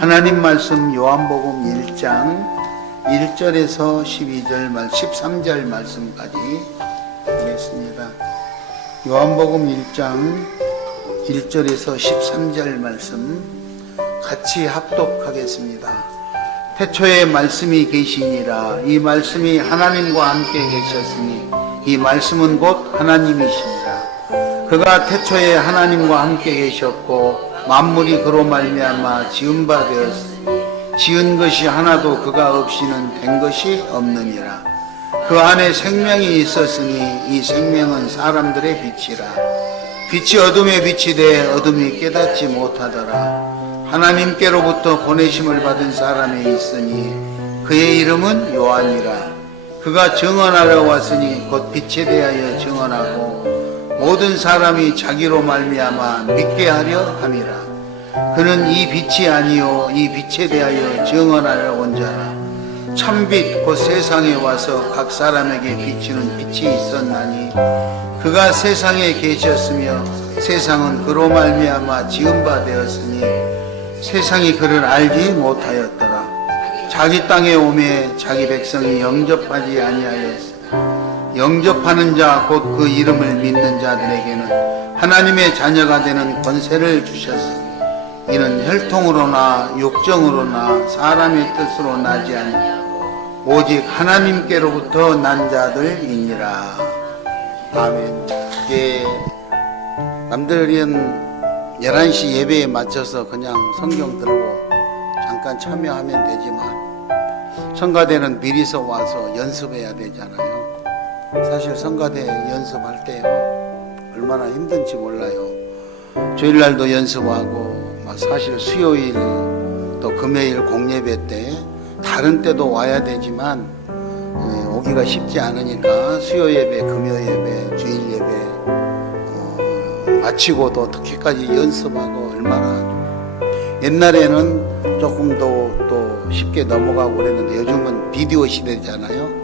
하나님 말씀 요한복음 1장 1절에서 12절 13절 말씀까지 보겠습니다. 요한복음 1장 1절에서 13절 말씀 같이 합독하겠습니다. 태초에 말씀이 계시니라. 이 말씀이 하나님과 함께 계셨으니 이 말씀은 곧 하나님이시니라. 그가 태초에 하나님과 함께 계셨고 만물이 그로 말미암아 지은 바 되었으니 지은 것이 하나도 그가 없이는 된 것이 없느니라. 그 안에 생명이 있었으니 이 생명은 사람들의 빛이라. 빛이 어둠에 빛이 돼 어둠이 깨닫지 못하더라. 하나님께로부터 보내심을 받은 사람이 있으니 그의 이름은 요한이라. 그가 증언하러 왔으니 곧 빛에 대하여 증언하고 모든 사람이 자기로 말미암아 믿게 하려 함이라. 그는 이 빛이 아니요 이 빛에 대하여 증언하러 온 자라. 참빛 곧 세상에 와서 각 사람에게 비치는 빛이 있었나니 그가 세상에 계셨으며 세상은 그로 말미암아 지은 바 되었으니 세상이 그를 알지 못하였더라. 자기 땅에 오매 자기 백성이 영접하지 아니하였으니 영접하는 자 곧 그 이름을 믿는 자들에게는 하나님의 자녀가 되는 권세를 주셨으니 이는 혈통으로나 육정으로나 사람의 뜻으로 나지 아니하고 오직 하나님께로부터 난 자들이니라. 아멘. 이게 남들은 11시 예배에 맞춰서 그냥 성경 들고 잠깐 참여하면 되지만 성가대는 미리서 와서 연습해야 되잖아요. 사실 성가대 연습할 때요 얼마나 힘든지 몰라요. 주일날도 연습하고 사실 수요일 또 금요일 공예배 때 다른 때도 와야 되지만 오기가 쉽지 않으니까 수요 예배, 금요 예배, 주일 예배 마치고도 특히까지 연습하고 얼마나 옛날에는 조금 더 또 쉽게 넘어가고 그랬는데 요즘은 비디오 시대잖아요.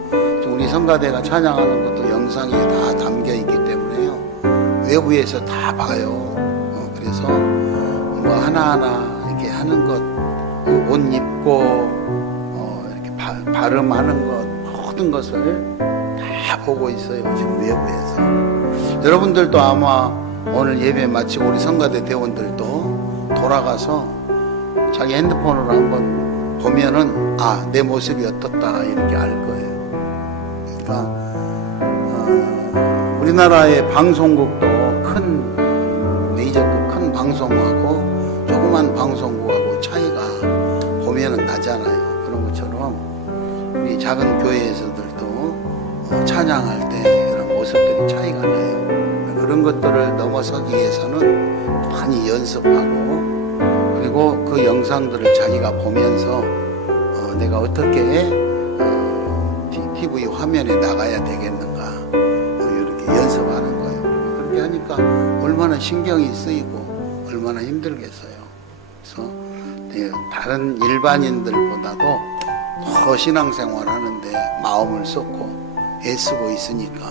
우리 성가대가 찬양하는 것도 영상에 다 담겨 있기 때문에요 외부에서 다 봐요. 그래서 뭐 하나하나 이렇게 하는 것, 옷 입고 이렇게 발음하는 것 모든 것을 다 보고 있어요 지금 외부에서. 여러분들도 아마 오늘 예배 마치고 우리 성가대 대원들도 돌아가서 자기 핸드폰으로 한번 보면은 내 모습이 어떻다 이렇게 알 거예요. 그러니까 우리나라의 방송국도 큰 메이저급 큰 방송국하고 조그만 방송국하고 차이가 보면은 나잖아요. 그런 것처럼 우리 작은 교회에서들도 찬양할 때 이런 모습들이 차이가 나요. 그런 것들을 넘어서기 위해서는 많이 연습하고 그리고 그 영상들을 자기가 보면서 내가 어떻게 TV 화면에 나가야 되겠는가 이렇게 연습하는 거예요. 그렇게 하니까 얼마나 신경이 쓰이고 얼마나 힘들겠어요. 그래서 다른 일반인들보다도 더 신앙생활 하는데 마음을 쏟고 애쓰고 있으니까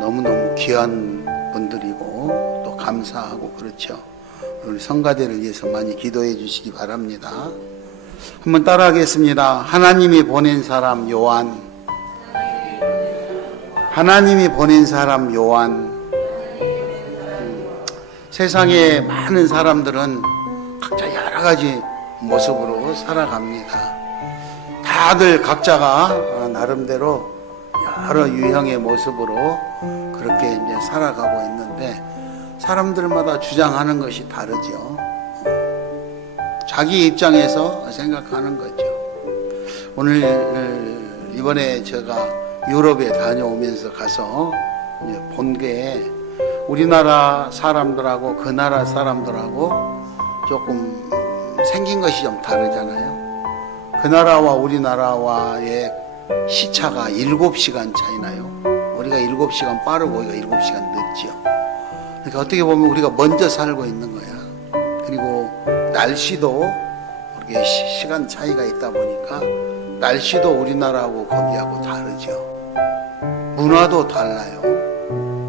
너무너무 귀한 분들이고 또 감사하고 그렇죠. 우리 성가대를 위해서 많이 기도해 주시기 바랍니다. 한번 따라하겠습니다. 하나님이 보낸 사람 요한. 하나님이 보낸 사람 요한. 세상에 많은 사람들은 각자 여러 가지 모습으로 살아갑니다. 다들 각자가 나름대로 여러 유형의 모습으로 그렇게 이제 살아가고 있는데 사람들마다 주장하는 것이 다르죠. 자기 입장에서 생각하는 거죠. 오늘 이번에 제가 유럽에 다녀오면서 가서 본 게 우리나라 사람들하고 그 나라 사람들하고 조금 생긴 것이 좀 다르잖아요. 그 나라와 우리나라와의 시차가 7시간 차이 나요. 우리가 7시간 빠르고 우리가 7시간 늦죠. 그러니까 어떻게 보면 우리가 먼저 살고 있는 거야. 그리고 날씨도 그렇게 시간 차이가 있다 보니까 날씨도 우리나라하고 거기하고 다르죠. 문화도 달라요.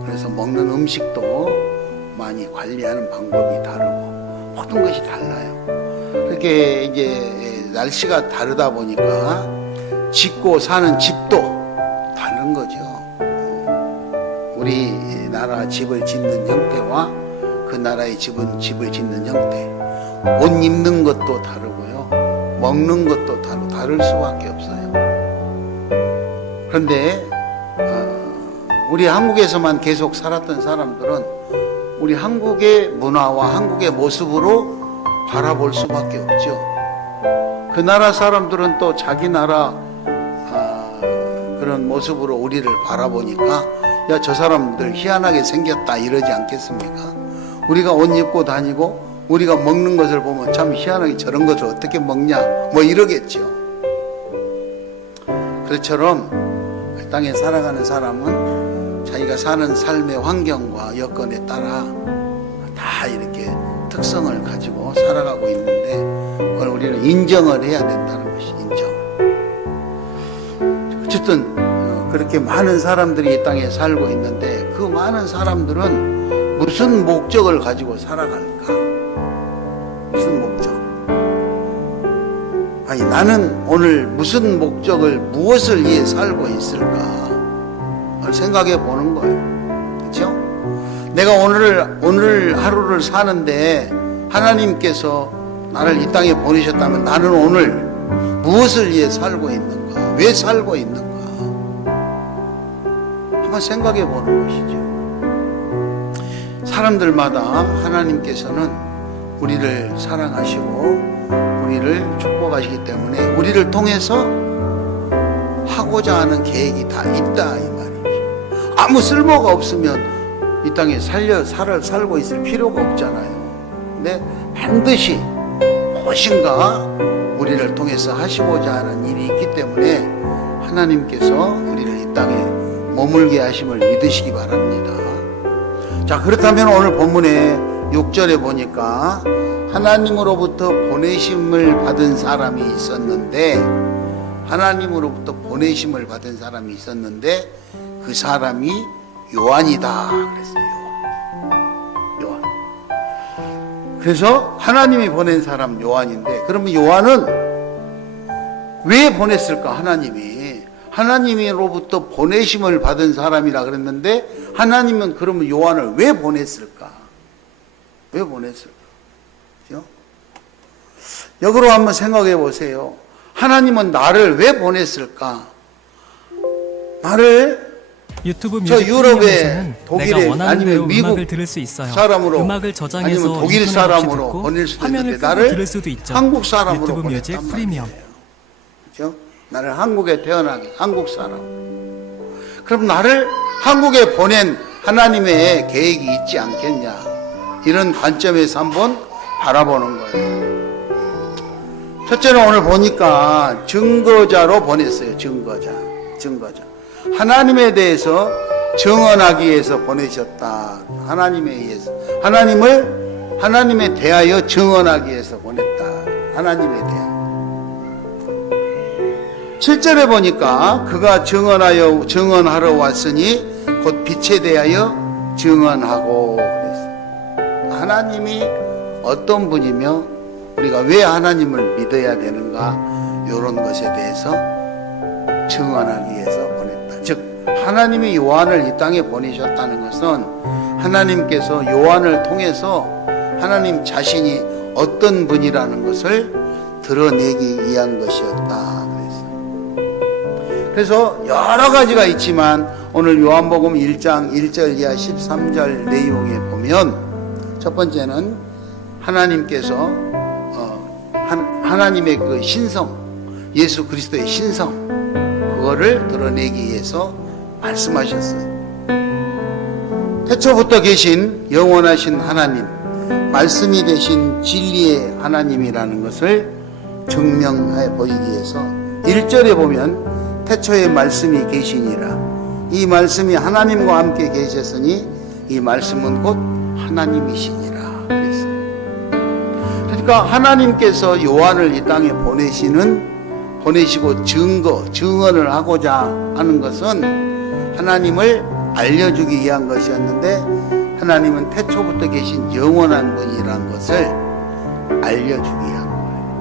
그래서 먹는 음식도 많이 관리하는 방법이 다르고 모든 것이 달라요. 이렇게 이제 날씨가 다르다 보니까 짓고 사는 집도 다른 거죠. 우리나라 집을 짓는 형태와 그 나라의 집을 짓는 형태, 옷 입는 것도 다르고요, 먹는 것도 다를 수밖에 없어요. 그런데 우리 한국에서만 계속 살았던 사람들은 우리 한국의 문화와 한국의 모습으로 바라볼 수밖에 없죠. 그 나라 사람들은 또 자기 나라 그런 모습으로 우리를 바라보니까 야, 저 사람들 희한하게 생겼다 이러지 않겠습니까? 우리가 옷 입고 다니고 우리가 먹는 것을 보면 참 희한하게 저런 것을 어떻게 먹냐 뭐 이러겠죠. 그처럼 이 땅에 살아가는 사람은 자기가 사는 삶의 환경과 여건에 따라 다 이렇게 특성을 가지고 살아가고 있는데 그걸 우리는 인정을 해야 된다는 것이 인정. 어쨌든 그렇게 많은 사람들이 이 땅에 살고 있는데 그 많은 사람들은 무슨 목적을 가지고 살아갈까? 무슨 목적? 아니 나는 오늘 무슨 목적을 무엇을 위해 살고 있을까? 생각해 보는 거예요. 그렇죠? 내가 오늘 하루를 사는데 하나님께서 나를 이 땅에 보내셨다면 나는 오늘 무엇을 위해 살고 있는가? 왜 살고 있는가? 한번 생각해 보는 것이죠. 사람들마다 하나님께서는 우리를 사랑하시고 우리를 축복하시기 때문에 우리를 통해서 하고자 하는 계획이 다 있다 이 말이죠. 아무 쓸모가 없으면 이 땅에 살고 있을 필요가 없잖아요. 근데 반드시 무엇인가 우리를 통해서 하시고자 하는 일이 있기 때문에 하나님께서 우리를 이 땅에 머물게 하심을 믿으시기 바랍니다. 자, 그렇다면 오늘 본문의 6절에 보니까 하나님으로부터 보내심을 받은 사람이 있었는데 하나님으로부터 보내심을 받은 사람이 있었는데 그 사람이 요한이다 그랬어요. 요한. 그래서 하나님이 보낸 사람 요한인데 그러면 요한은 왜 보냈을까? 하나님으로부터 보내심을 받은 사람이라 그랬는데 하나님은 그러면 요한을 왜 보냈을까? 왜 보냈을까? 그렇죠? 역으로 한번 생각해 보세요. 하나님은 나를 왜 보냈을까? 나를 유튜브 저 뮤직 유럽에 독일에 내가 원하는 아니면 대로 미국 음악을 들을 수 있어요. 사람으로 음악을 저장해서 아니면 독일 인터넷 사람으로 없이 듣고 보낼 수도 화면을 있는데 끄고 나를 들을 수도 있죠. 한국 사람으로 유튜브 뮤직 보냈단 프리미엄. 말이에요. 그렇죠? 나를 한국에 태어나게 한국 사람. 그럼 나를 한국에 보낸 하나님의 계획이 있지 않겠냐? 이런 관점에서 한번 바라보는 거예요. 첫째는 오늘 보니까 증거자로 보냈어요. 증거자. 하나님에 대해서 증언하기 위해서 보내셨다. 하나님에 의해서. 하나님에 대하여 증언하기 위해서 보냈다. 하나님에 대하여. 7절에 보니까 그가 증언하러 왔으니 곧 빛에 대하여 증언하고 그랬어요. 하나님이 어떤 분이며 우리가 왜 하나님을 믿어야 되는가 이런 것에 대해서 증언하기 위해서 보냈다. 즉 하나님이 요한을 이 땅에 보내셨다는 것은 하나님께서 요한을 통해서 하나님 자신이 어떤 분이라는 것을 드러내기 위한 것이었다. 그래서 여러 가지가 있지만 오늘 요한복음 1장 1절 이하 13절 내용에 보면 첫 번째는 하나님께서 하나님의 그 신성, 예수 그리스도의 신성 그거를 드러내기 위해서 말씀하셨어요. 태초부터 계신 영원하신 하나님, 말씀이 되신 진리의 하나님이라는 것을 증명해 보이기 위해서 1절에 보면 태초에 말씀이 계시니라. 이 말씀이 하나님과 함께 계셨으니 이 말씀은 곧 하나님이시니라 그랬어요. 그러니까 하나님께서 요한을 이 땅에 보내시고 증언을 하고자 하는 것은 하나님을 알려주기 위한 것이었는데 하나님은 태초부터 계신 영원한 분이라는 것을 알려주기 위한 거예요.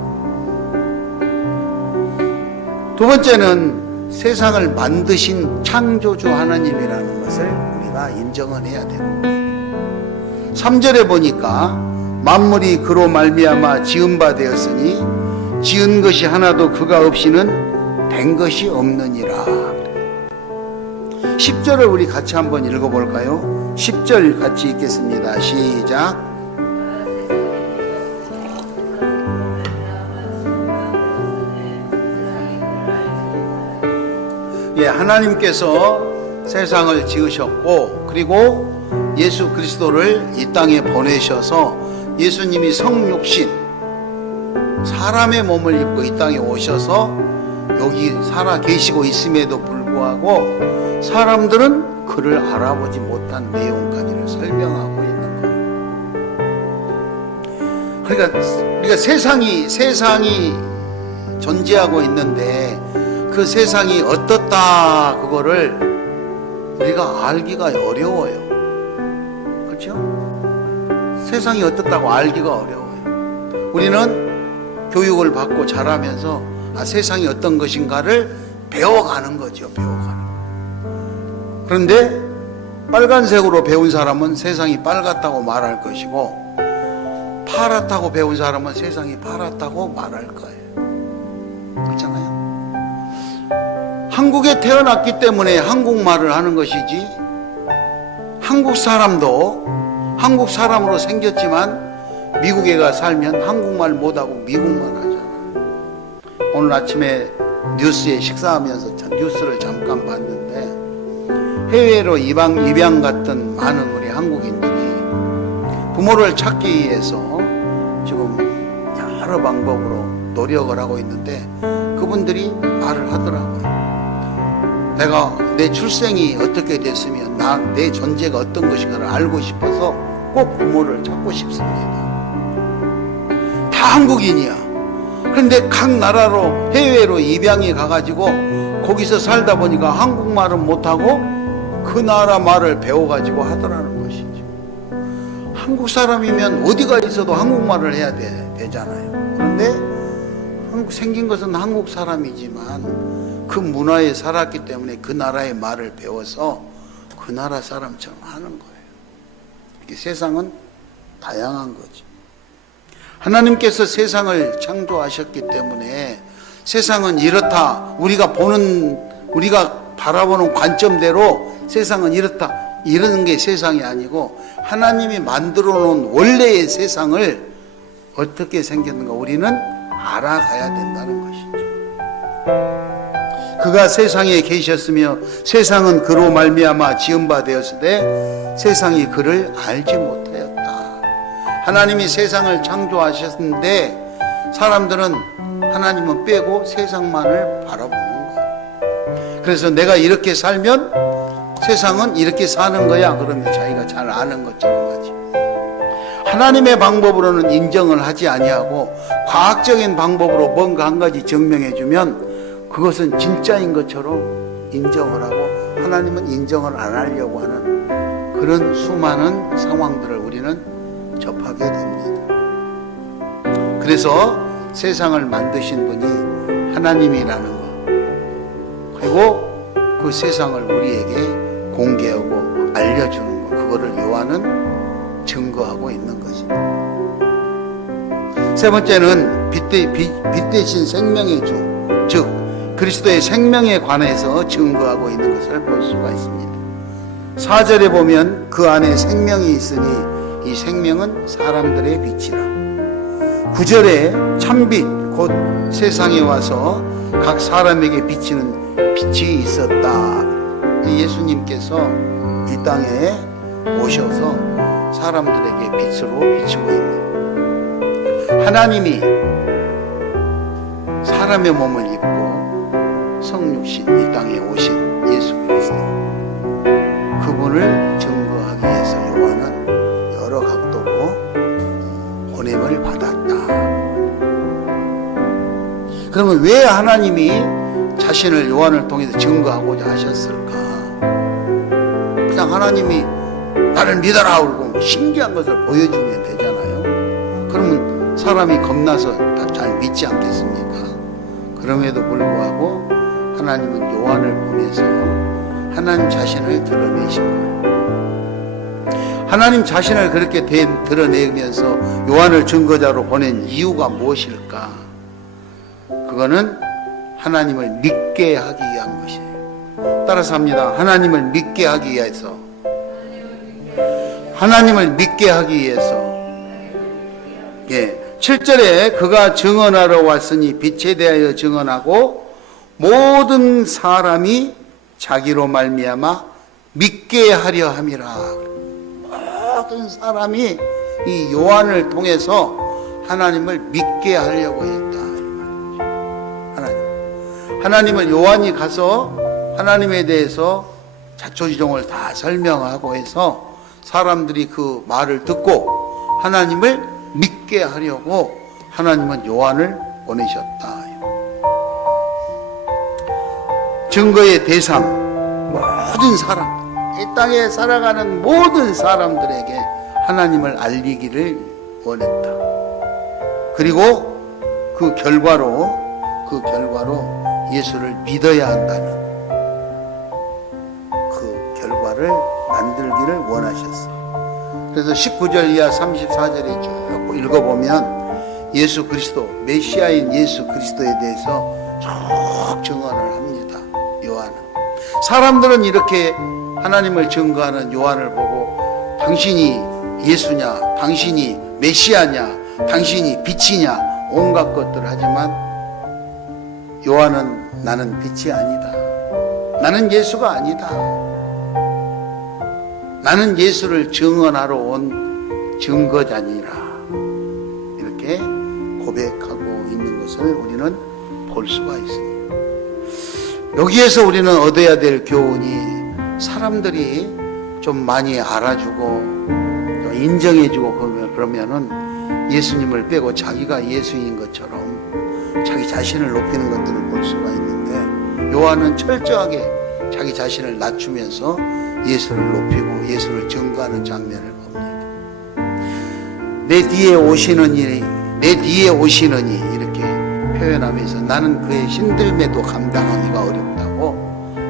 두 번째는 세상을 만드신 창조주 하나님이라는 것을 우리가 인정을 해야 되는 거예요. 3절에 보니까 만물이 그로 말미암아 지은 바 되었으니 지은 것이 하나도 그가 없이는 된 것이 없느니라. 10절을 우리 같이 한번 읽어볼까요? 10절 같이 읽겠습니다. 시작. 예, 하나님께서 세상을 지으셨고, 그리고 예수 그리스도를 이 땅에 보내셔서 예수님이 성육신 사람의 몸을 입고 이 땅에 오셔서 여기 살아 계시고 있음에도 불구하고 사람들은 그를 알아보지 못한 내용까지를 설명하고 있는 거예요. 그러니까 세상이 존재하고 있는데 그 세상이 어떻다 그거를 우리가 알기가 어려워요. 그렇죠? 세상이 어떻다고 알기가 어려워요. 우리는 교육을 받고 자라면서 세상이 어떤 것인가를 배워가는 거죠. 배워가는. 그런데 빨간색으로 배운 사람은 세상이 빨갛다고 말할 것이고, 파랗다고 배운 사람은 세상이 파랗다고 말할 거예요. 그렇잖아요. 한국에 태어났기 때문에 한국말을 하는 것이지, 한국 사람도 한국 사람으로 생겼지만 미국에 가 살면 한국말 못하고 미국말 하잖아. 오늘 아침에 뉴스에 식사하면서 뉴스를 잠깐 봤는데, 해외로 입양 갔던 많은 우리 한국인들이 부모를 찾기 위해서 지금 여러 방법으로 노력을 하고 있는데, 그분들이 말을 하더라고요. 내가 내 출생이 어떻게 됐으면 내 존재가 어떤 것인가를 알고 싶어서 꼭 부모를 찾고 싶습니다. 다 한국인이야. 그런데 각 나라로 해외로 입양이 가가지고 거기서 살다 보니까 한국말은 못하고 그 나라 말을 배워가지고 하더라는 것이죠. 한국 사람이면 어디가 있어도 한국말을 해야 되잖아요. 그런데 생긴 것은 한국 사람이지만 그 문화에 살았기 때문에 그 나라의 말을 배워서 그 나라 사람처럼 하는 거예요. 세상은 다양한 거죠. 하나님께서 세상을 창조하셨기 때문에 세상은 이렇다, 우리가 바라보는 관점대로 세상은 이렇다, 이러는 게 세상이 아니고, 하나님이 만들어 놓은 원래의 세상을 어떻게 생겼는가 우리는 알아가야 된다는 것이죠. 그가 세상에 계셨으며 세상은 그로 말미암아 지은 바 되었으되 세상이 그를 알지 못하였다. 하나님이 세상을 창조하셨는데 사람들은 하나님은 빼고 세상만을 바라보는 거예요. 그래서 내가 이렇게 살면 세상은 이렇게 사는 거야, 그러면 자기가 잘 아는 것처럼 하지. 하나님의 방법으로는 인정을 하지 아니하고 과학적인 방법으로 뭔가 한 가지 증명해 주면 그것은 진짜인 것처럼 인정을 하고, 하나님은 인정을 안 하려고 하는 그런 수많은 상황들을 우리는 접하게 됩니다. 그래서 세상을 만드신 분이 하나님이라는 것, 그리고 그 세상을 우리에게 공개하고 알려주는 것, 그거를 요한은 증거하고 있는 것입니다. 세 번째는 빛 대신 생명의 주, 즉 그리스도의 생명에 관해서 증거하고 있는 것을 볼 수가 있습니다. 4절에 보면 그 안에 생명이 있으니 이 생명은 사람들의 빛이라. 9절에 참빛 곧 세상에 와서 각 사람에게 비치는 빛이 있었다. 예수님께서 이 땅에 오셔서 사람들에게 빛으로 비추고 있는, 하나님이 사람의 몸을 입고 성육신 이 땅에 오신 예수 그리스도, 그분을 증거하기 위해서 요한은 여러 각도로 보냄을 받았다. 그러면 왜 하나님이 자신을 요한을 통해서 증거하고자 하셨을까? 그냥 하나님이 나를 믿어라 그러고 신기한 것을 보여주면 되잖아요. 그러면 사람이 겁나서 다 잘 믿지 않겠습니까? 그럼에도 불구하고 하나님은 요한을 보내서 하나님 자신을 드러내신 거예요. 하나님 자신을 그렇게 드러내면서 요한을 증거자로 보낸 이유가 무엇일까? 그거는 하나님을 믿게 하기 위한 것이에요. 따라서 합니다. 하나님을 믿게 하기 위해서. 하나님을 믿게 하기 위해서. 7절에 그가 증언하러 왔으니 빛에 대하여 증언하고 모든 사람이 자기로 말미암아 믿게 하려 함이라. 모든 사람이 이 요한을 통해서 하나님을 믿게 하려고 했다. 하나님을 요한이 가서 하나님에 대해서 자초지종을 다 설명하고 해서 사람들이 그 말을 듣고 하나님을 믿게 하려고 하나님은 요한을 보내셨다. 증거의 대상, 모든 사람, 이 땅에 살아가는 모든 사람들에게 하나님을 알리기를 원했다. 그리고 그 결과로 예수를 믿어야 한다는 그 결과를 만들기를 원하셨어요. 그래서 19절 이하 34절에 쭉 읽어보면 예수 그리스도, 메시아인 예수 그리스도에 대해서 쭉 증언을 합니다. 요한은. 사람들은 이렇게 하나님을 증거하는 요한을 보고 당신이 예수냐, 당신이 메시아냐, 당신이 빛이냐 온갖 것들을 하지만 요한은 나는 빛이 아니다. 나는 예수가 아니다. 나는 예수를 증언하러 온 증거자니라. 이렇게 고백하고 있는 것을 우리는 볼 수가 있습니다. 여기에서 우리는 얻어야 될 교훈이 사람들이 좀 많이 알아주고 좀 인정해주고 그러면은 예수님을 빼고 자기가 예수인 것처럼 자기 자신을 높이는 것들을 볼 수가 있는데 요한은 철저하게 자기 자신을 낮추면서 예수를 높이고 예수를 증거하는 장면을 봅니다. 내 뒤에 오시느니 이렇게 표현하면서 나는 그의 힘듦에도 감당하기가 어렵다고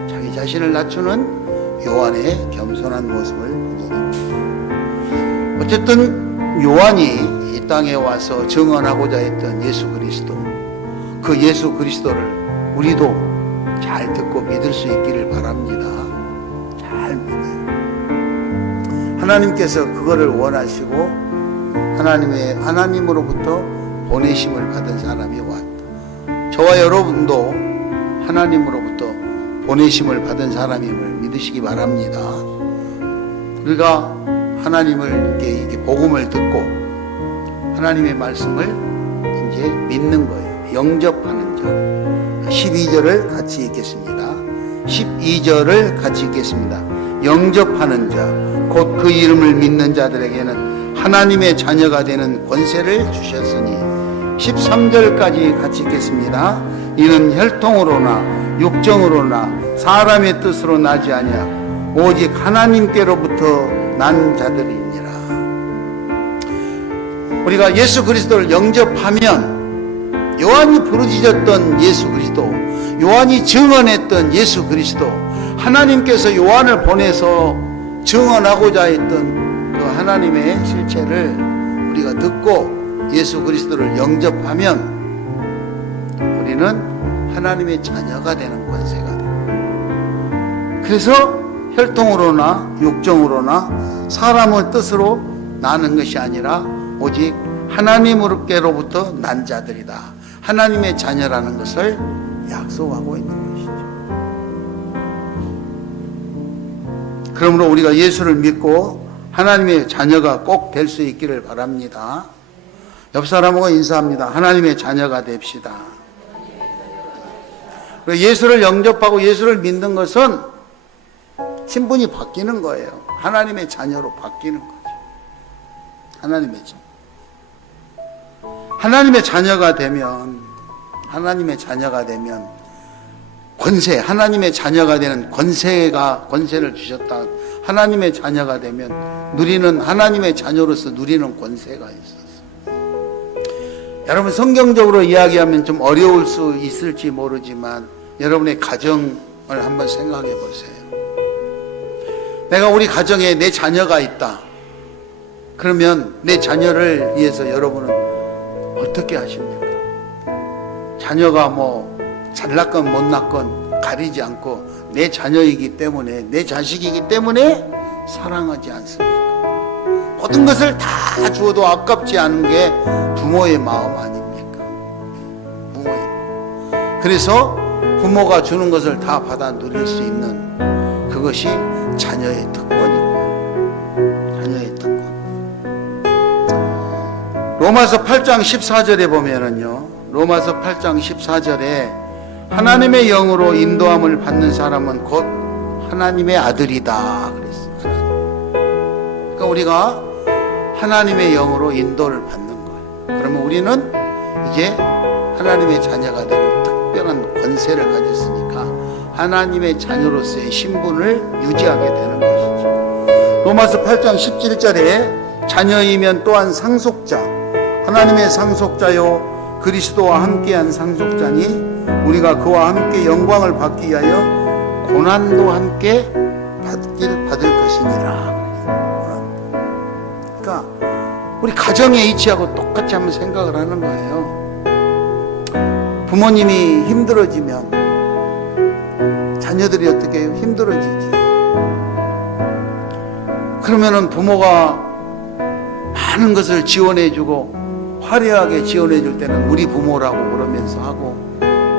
자기 자신을 낮추는 요한의 겸손한 모습을 보게 됩니다. 어쨌든 요한이 이 땅에 와서 증언하고자 했던 예수 그리스도, 그 예수 그리스도를 우리도 잘 듣고 믿을 수 있기를 바랍니다. 잘 믿어요. 하나님께서 그거를 원하시고 하나님으로부터 보내심을 받은 사람이 왔다. 저와 여러분도 하나님으로부터 보내심을 받은 사람임을 믿으시기 바랍니다. 우리가 하나님을 이렇게 복음을 듣고 하나님의 말씀을 이제 믿는 거예요. 영접하는 자. 12절을 같이 읽겠습니다. 12절을 같이 읽겠습니다. 영접하는 자, 곧 그 이름을 믿는 자들에게는 하나님의 자녀가 되는 권세를 주셨으니 13절까지 같이 읽겠습니다. 이는 혈통으로나 육정으로나 사람의 뜻으로 나지 아니하 오직 하나님께로부터 난 자들이니라. 우리가 예수 그리스도를 영접하면 요한이 부르짖었던 예수 그리스도, 요한이 증언했던 예수 그리스도, 하나님께서 요한을 보내서 증언하고자 했던 그 하나님의 실체를 우리가 듣고 예수 그리스도를 영접하면 우리는 하나님의 자녀가 되는 권세가 됩니다. 그래서 혈통으로나 육정으로나 사람의 뜻으로 나는 것이 아니라 오직 하나님으로부터 난 자들이다. 하나님의 자녀라는 것을 약속하고 있는 것이죠. 그러므로 우리가 예수를 믿고 하나님의 자녀가 꼭 될 수 있기를 바랍니다. 옆 사람하고 인사합니다. 하나님의 자녀가 됩시다. 예수를 영접하고 예수를 믿는 것은 신분이 바뀌는 거예요. 하나님의 자녀로 바뀌는 거죠. 하나님의 자녀. 하나님의 자녀가 되면 권세, 하나님의 자녀가 되는 권세를 주셨다. 하나님의 자녀가 되면 누리는, 하나님의 자녀로서 누리는 권세가 있었어요. 여러분 성경적으로 이야기하면 좀 어려울 수 있을지 모르지만 여러분의 가정을 한번 생각해 보세요. 내가 우리 가정에 내 자녀가 있다. 그러면 내 자녀를 위해서 여러분은 어떻게 하십니까? 자녀가 뭐 잘났건 못났건 가리지 않고 내 자녀이기 때문에, 내 자식이기 때문에 사랑하지 않습니까? 모든 것을 다 주어도 아깝지 않은 게 부모의 마음 아닙니까? 부모의. 그래서 부모가 주는 것을 다 받아 누릴 수 있는 그것이 자녀의 특권이고, 자녀의 특권. 로마서 8장 14절에 보면은요, 로마서 8장 14절에 하나님의 영으로 인도함을 받는 사람은 곧 하나님의 아들이다 그랬어요. 그러니까 우리가 하나님의 영으로 인도를 받는 거예요. 그러면 우리는 이제 하나님의 자녀가 되는 특별한 권세를 가졌으니까 하나님의 자녀로서의 신분을 유지하게 되는 것이죠. 로마서 8장 17절에 자녀이면 또한 상속자, 하나님의 상속자요 그리스도와 함께한 상속자니 우리가 그와 함께 영광을 받기 위하여 고난도 함께 받을 것이니라. 그러니까 우리 가정의 이치하고 똑같이 한번 생각을 하는 거예요. 부모님이 힘들어지면 자녀들이 어떻게 해요? 힘들어지지. 그러면은 부모가 많은 것을 지원해주고 화려하게 지원해줄 때는 우리 부모라고 그러면서 하고,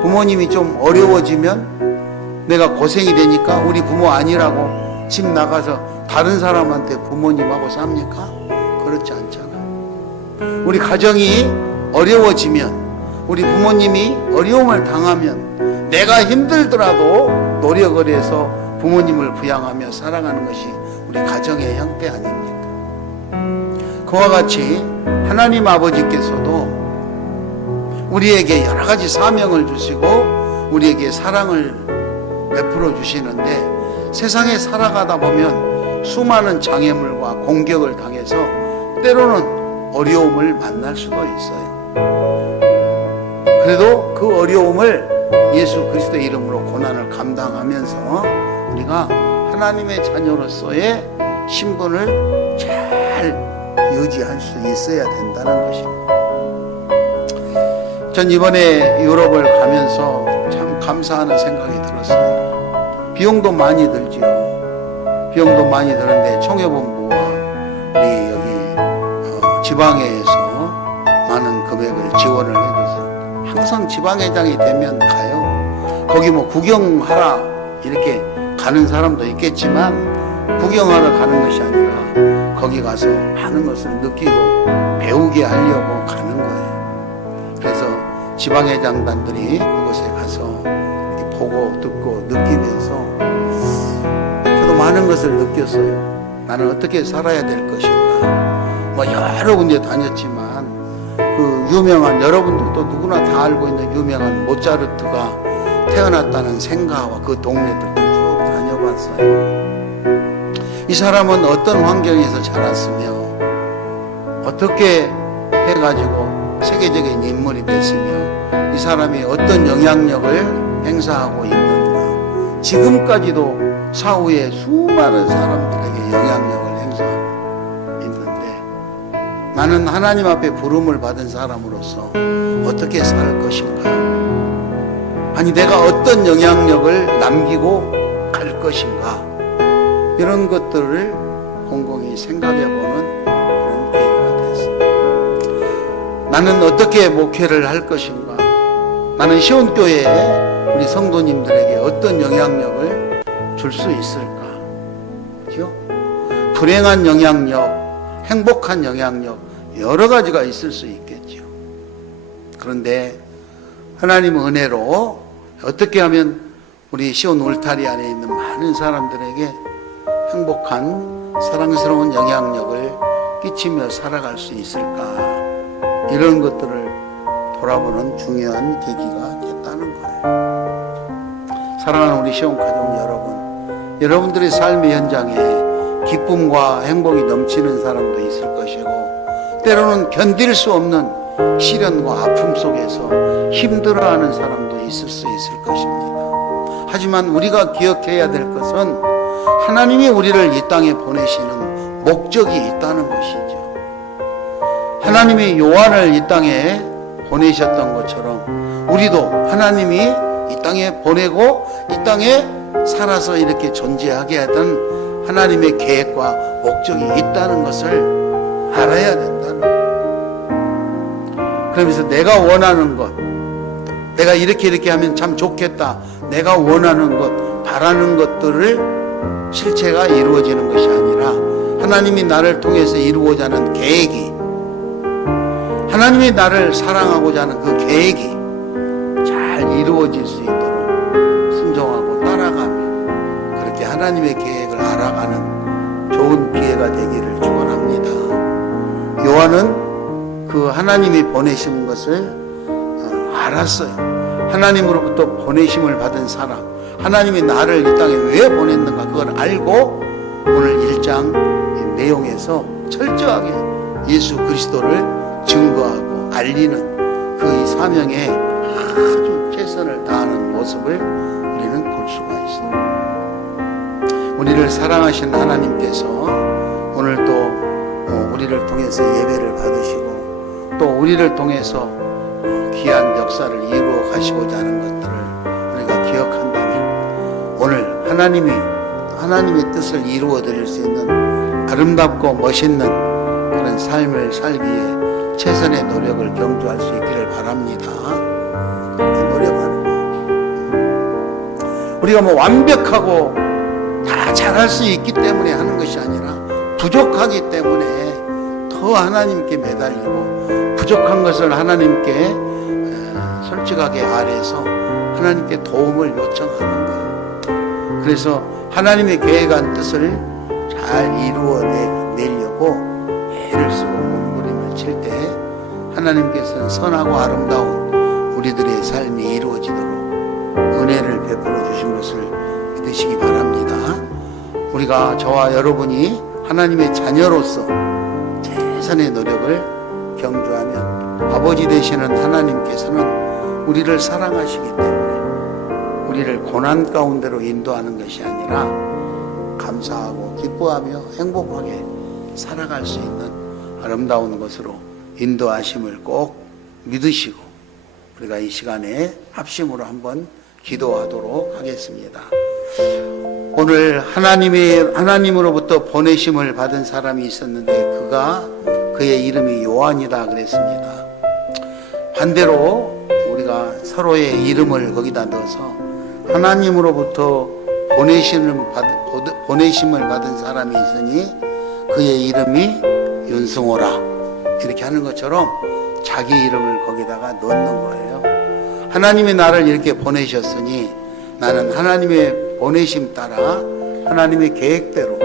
부모님이 좀 어려워지면 내가 고생이 되니까 우리 부모 아니라고 집 나가서 다른 사람한테 부모님하고 삽니까? 그렇지 않잖아요. 우리 가정이 어려워지면, 우리 부모님이 어려움을 당하면 내가 힘들더라도 노력을 해서 부모님을 부양하며 살아가는 것이 우리 가정의 형태 아닙니까? 그와 같이 하나님 아버지께서도 우리에게 여러 가지 사명을 주시고 우리에게 사랑을 베풀어 주시는데, 세상에 살아가다 보면 수많은 장애물과 공격을 당해서 때로는 어려움을 만날 수도 있어요. 그래도 그 어려움을 예수 그리스도의 이름으로 고난을 감당하면서 우리가 하나님의 자녀로서의 신분을 잘 유지할 수 있어야 된다는 것입니다. 전 이번에 유럽을 가면서 참 감사하는 생각이 들었어요. 비용도 많이 들지요. 비용도 많이 드는데 총회본부와 우리 여기 지방회에서 많은 금액을 지원을 해줘서 항상 지방회장이 되면 가요. 거기 뭐 구경하라 이렇게 가는 사람도 있겠지만 구경하러 가는 것이 아니라 거기 가서 많은 것을 느끼고 배우게 하려고 가는 거예요. 그래서 지방회장단들이 그곳에 가서 이렇게 보고 듣고 느끼면서 저도 많은 것을 느꼈어요. 나는 어떻게 살아야 될 것인가. 뭐 여러 군데 다녔지만 그 유명한, 여러분들도 누구나 다 알고 있는 유명한 모차르트가 태어났다는 생가와 그 동네들도 쭉 다녀봤어요. 이 사람은 어떤 환경에서 자랐으며 어떻게 해가지고 세계적인 인물이 됐으며 이 사람이 어떤 영향력을 행사하고 있는가. 지금까지도 사후에 수많은 사람들에게 영향력을 행사하고 있는데, 나는 하나님 앞에 부름을 받은 사람으로서 어떻게 살 것인가. 아니 내가 어떤 영향력을 남기고 갈 것인가. 이런 것들을 곰곰이 생각해보는 그런 기회가 됐습니다. 나는 어떻게 목회를 할 것인가? 나는 시온교회에 우리 성도님들에게 어떤 영향력을 줄 수 있을까? 그렇죠? 불행한 영향력, 행복한 영향력 여러 가지가 있을 수 있겠죠. 그런데 하나님의 은혜로 어떻게 하면 우리 시온 울타리 안에 있는 많은 사람들에게 행복한 사랑스러운 영향력을 끼치며 살아갈 수 있을까? 이런 것들을 돌아보는 중요한 계기가 됐다는 거예요. 사랑하는 우리 시온 가족 여러분, 여러분들의 삶의 현장에 기쁨과 행복이 넘치는 사람도 있을 것이고 때로는 견딜 수 없는 시련과 아픔 속에서 힘들어하는 사람도 있을 수 있을 것입니다. 하지만 우리가 기억해야 될 것은 하나님이 우리를 이 땅에 보내시는 목적이 있다는 것이죠. 하나님이 요한을 이 땅에 보내셨던 것처럼 우리도 하나님이 이 땅에 보내고 이 땅에 살아서 이렇게 존재하게 하던 하나님의 계획과 목적이 있다는 것을 알아야 된다는 거예요. 그러면서 내가 원하는 것, 내가 이렇게 하면 참 좋겠다, 내가 원하는 것, 바라는 것들을 실체가 이루어지는 것이 아니라 하나님이 나를 통해서 이루고자 하는 계획이, 하나님이 나를 사랑하고자 하는 그 계획이 잘 이루어질 수 있도록 순종하고 따라가며 그렇게 하나님의 계획을 알아가는 좋은 기회가 되기를 축원합니다. 요한은 그 하나님이 보내신 것을 알았어요. 하나님으로부터 보내심을 받은 사람, 하나님이 나를 이 땅에 왜 보냈는가 그걸 알고 오늘 1장 내용에서 철저하게 예수 그리스도를 증거하고 알리는 그 이 사명에 아주 최선을 다하는 모습을 우리는 볼 수가 있어요. 우리를 사랑하신 하나님께서 오늘 또 우리를 통해서 예배를 받으시고 또 우리를 통해서 귀한 역사를 이루어 가시고자 하는 것들을 우리가 기억한다면 오늘 하나님의 뜻을 이루어 드릴 수 있는 아름답고 멋있는 그런 삶을 살기에 최선의 노력을 경주할 수 있기를 바랍니다. 그렇게 노력하는 거예요. 우리가 뭐 완벽하고 다 잘할 수 있기 때문에 하는 것이 아니라 부족하기 때문에 더 하나님께 매달리고 부족한 것을 하나님께 솔직하게 아뢰서 하나님께 도움을 요청하는 거예요. 그래서 하나님의 계획한 뜻을 잘 이루어내려고 애를 쓰고 몸부림을 칠 때 하나님께서는 선하고 아름다운 우리들의 삶이 이루어지도록 은혜를 베풀어 주신 것을 믿으시기 바랍니다. 우리가 저와 여러분이 하나님의 자녀로서 최선의 노력을 경주하면 아버지 되시는 하나님께서는 우리를 사랑하시기 때문에 우리를 고난 가운데로 인도하는 것이 아니라 감사하고 기뻐하며 행복하게 살아갈 수 있는 아름다운 것으로 인도하심을 꼭 믿으시고 우리가 이 시간에 합심으로 한번 기도하도록 하겠습니다. 오늘 하나님으로부터 보내심을 받은 사람이 있었는데 그의 이름이 요한이다 그랬습니다. 반대로 우리가 서로의 이름을 거기다 넣어서 하나님으로부터 보내심을 받은 사람이 있으니 그의 이름이 윤승호라 이렇게 하는 것처럼 자기 이름을 거기다가 넣는 거예요. 하나님이 나를 이렇게 보내셨으니 나는 하나님의 보내심 따라 하나님의 계획대로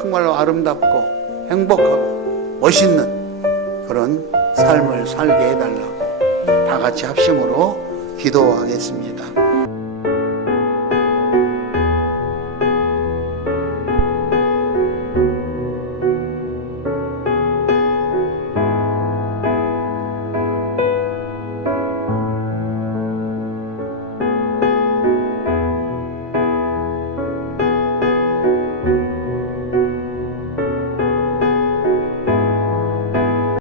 정말로 아름답고 행복하고 멋있는 그런 삶을 살게 해달라고 다 같이 합심으로 기도하겠습니다.